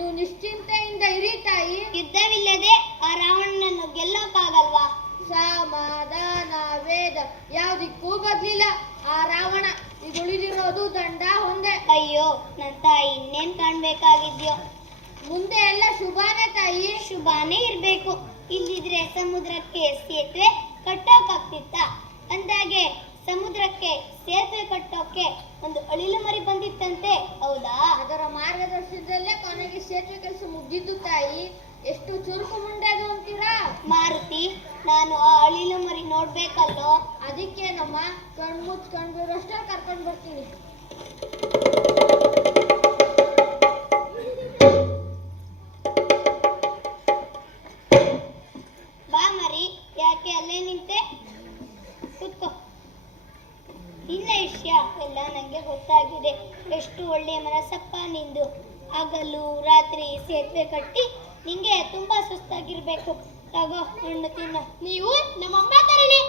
ನೀವು ನಿಶ್ಚಿಂತೆಯಿಂದ ಇರಿ ತಾಯಿ ಯುದ್ಧವಿಲ್ಲದೆ ಆ ರಾವಣನನ್ನು ಗೆಲ್ಲೋಕ್ಕಾಗಲ್ವಾ? ಸಮಾಧಾನ ವೇದ ಯಾವ್ದಿಕ್ಕೂ ಬದ್ಲಿಲ್ಲ ಆ ರಾವಣ ಈಗ ಉಳಿದಿರೋದು ದಂಡ ಒಂದೇ ಅಯ್ಯೋ ನನ್ನ ತಾಯಿ ಇನ್ನೇನ್ ಕಾಣ್ಬೇಕಾಗಿದ್ಯೋ? ಮುಂದೆ ಎಲ್ಲ ಶುಭಾನೇ ತಾಯಿ. ಶುಭಾನೇ ಇರ್ಬೇಕು. ಇಲ್ಲಿದ್ರೆ ಸಮುದ್ರಕ್ಕೆ ಸೇತುವೆ ಕಟ್ಟೋಕಾಗ್ತಿತ್ತ? ಅಂದಾಗೆ ಸಮುದ್ರಕ್ಕೆ ಸೇತುವೆ ಕಟ್ಟೋಕೆ ಒಂದು ಅಳಿಲು ಮರಿ ಬಂದಿತ್ತಂತೆ ಹೌದಾ? ಅದರ ಮಾರ್ಗದರ್ಶನದಲ್ಲೇ ಕೊನೆಗೆ ಸೇತುವೆ ಕೆಲಸ ಮುಗ್ದಿದ್ದು ತಾಯಿ. ಎಷ್ಟು ಚುರುಕು ಮುಂಡೆದು ಅಂತೀರಾ? ಮಾರುತಿ ನಾನು ಆ ಅಳಿಲು ಮರಿ ನೋಡ್ಬೇಕಲ್ಲೋ ಅದಕ್ಕೆ ನಮ್ಮ ಕಣ್ಮುಚ್ ಕಣ್ಬಿಡೋಷ್ಟೇ ಕರ್ಕೊಂಡು ಬರ್ತೀನಿ. ನಂಗೆ ಗೊತ್ತಾಗಿದೆ. ಎಷ್ಟು ಒಳ್ಳೆಯ ಮನಸ್ಸಪ್ಪ ನಿಂದು. ಹಗಲು ರಾತ್ರಿ ಸೇತುವೆ ಕಟ್ಟಿ ನಿಂಗೆ ತುಂಬಾ ಸುಸ್ತಾಗಿರ್ಬೇಕು. ತಗೋ ಹಣ್ಣು ತಿನ್ನು. ನೀವು ತರಲಿ.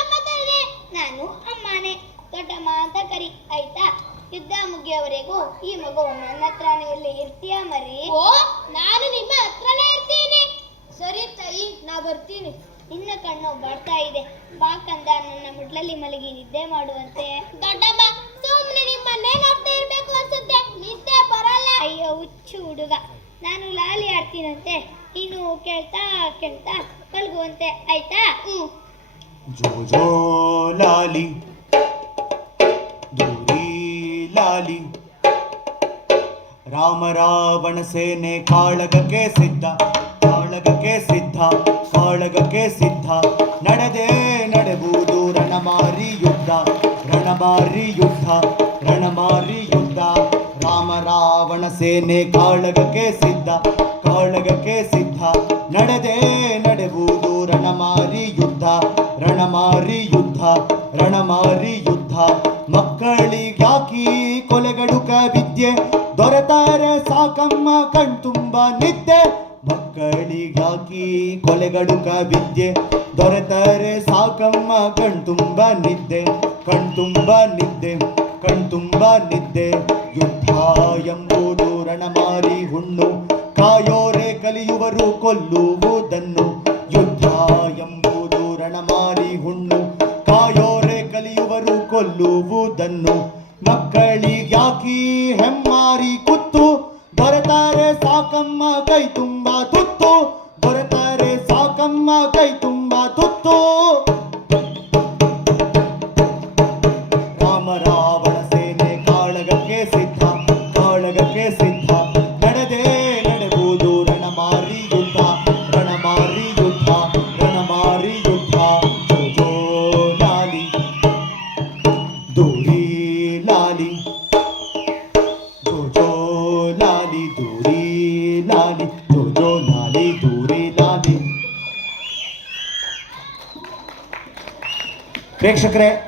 ಅಮ್ಮ ತರಣೆ ನಾನು ಅಮ್ಮನೇ. ದೊಡ್ಡಮ್ಮ ಅಂತ ಕರಿ. ಆಯ್ತಾ? ಯುದ್ಧ ಮುಗಿಯವರೆಗೂ ಈ ಮಗು ನನ್ನ ಹತ್ರನೇ ಇಲ್ಲಿ ಇರ್ತೀಯ ಮರಿ? ಓ ನಾನು ನಿಮ್ಮ ಹತ್ರನೇ ಇರ್ತೀನಿ. ಸರಿ ತಾಯಿ ನಾ ಬರ್ತೀನಿ. ನಿನ್ನ ಕಣ್ಣು ಬರ್ತಾ ಇದೆ. ಬಾ ಕಂದ ನನ್ನ ಮುಡ್ಲಲ್ಲಿ ಮಲಗಿ ನಿದ್ದೆ ಮಾಡುವಂತೆ ದೊಡ್ಡಮ್ಮ ಸುಮ್ಮನೆ ನಿಮ್ಮನ್ನೇ ನೋಡ್ತಾ ಇರ್ಬೇಕು ಅನ್ಸುತ್ತೆ ನಿದ್ದೆ ಬರಲ್ಲ ಅಯ್ಯೋ ಹುಚ್ಚು ಹುಡುಗ. ನಾನು ಲಾಲಿ ಆಡ್ತೀನಂತೆ. ನೀನು ಕೇಳ್ತಾ ಕೇಳ್ತಾ ಮಲ್ಗುವಂತೆ ಆಯ್ತಾ? ಹ್ಞೂ. ಜೋ ಜೋ ಲಾಲಿ ಲಾಲಿ. ರಾಮ ರಾವಣ ಸೇನೆ ಕಾಳಗಕ್ಕೆ ಸಿದ್ಧ ಕಾಳಗಕ್ಕೆ ಸಿದ್ಧ ಕಾಳಗಕ್ಕೆ ಸಿದ್ಧ. ನಡೆದೇ ನಡೆಬಹುದು ರಣಮಾರಿ ಯುದ್ಧ ರಣಮಾರಿ ಯುದ್ಧ ರಣಮಾರಿ ಯುದ್ಧ. ರಾಮ ರಾವಣ ಸೇನೆ ಕಾಳಗಕ್ಕೆ ಸಿದ್ಧ ಕಾಳಗಕ್ಕೆ ಸಿದ್ಧ. ನಡೆದೇ ನಡೆಬಹುದು ರಣಮಾರಿ ಯುದ್ಧ ರಣಮಾರಿ ಯುದ್ಧ ರಣಮಾರಿ ಯುದ್ಧ. ಮಕ್ಕಳಿಗಾಕಿ ಕೊಲೆಗಡುಕ ವಿದ್ಯೆ ದೊರೆತಾರೆ ಸಾಕಮ್ಮ ಕಣ್ತುಂಬ ನಿದ್ದೆ. ಮಕ್ಕಳಿಗಾಕಿ ಕೊಲೆಗಡುಕ ವಿದ್ಯೆ ದೊರೆತಾರೆ ಸಾಕಮ್ಮ ಕಣ್ತುಂಬ ನಿದ್ದೆ. ಕಣ್ತುಂಬ ನಿದ್ದೆ ಕಣ್ತುಂಬ ನಿದ್ದೆ. ಯುದ್ಧ ಎಂಬುದು ರಣಮಾರಿ ಹುಣ್ಣು. ಕಾಯೋರೆ ಕಲಿಯುವರು ಕೊಲ್ಲುವುದನ್ನು. ಯುದ್ಧ ಎಂಬುದು ರಣಮಾರಿ ಹುಣ್ಣು. ಕಾಯೋರೆ ಕಲಿಯುವರು ಕೊಲ್ಲುವುದನ್ನು. ಮಕ್ಕಳಿಗ್ಯಾಕಿ ಹೆಮ್ಮಾರಿ ಕುತ್ತು. ದೊರೆತಾರೆ ಸಾಕಮ್ಮ ಕೈ ತುಂಬಾ ತುತ್ತು. ದೊರೆತಾರೆ ಸಾಕಮ್ಮ ಕೈ ತುಂಬಾ ತುತ್ತು. ಸಿದ್ಧ ನಡೆದೇ ನಡೆಬುದು ರಣಮಾರಿ ಯುದ್ಧ ರಣಮಾರಿ ಯುದ್ಧ ರಣಮಾರಿ ಯುದ್ಧ ಜೋ ಜೋ ಲಾಲಿ ದೂರಿ ಲಾಲಿ ಜೋ ಜೋ ಲಾಲಿ ದೂರಿ ಲಾಲಿ ಜೋ ಜೋ ಲಾಲಿ ದೂರಿ ಲಾಲಿ ಪ್ರೇಕ್ಷಕರೇ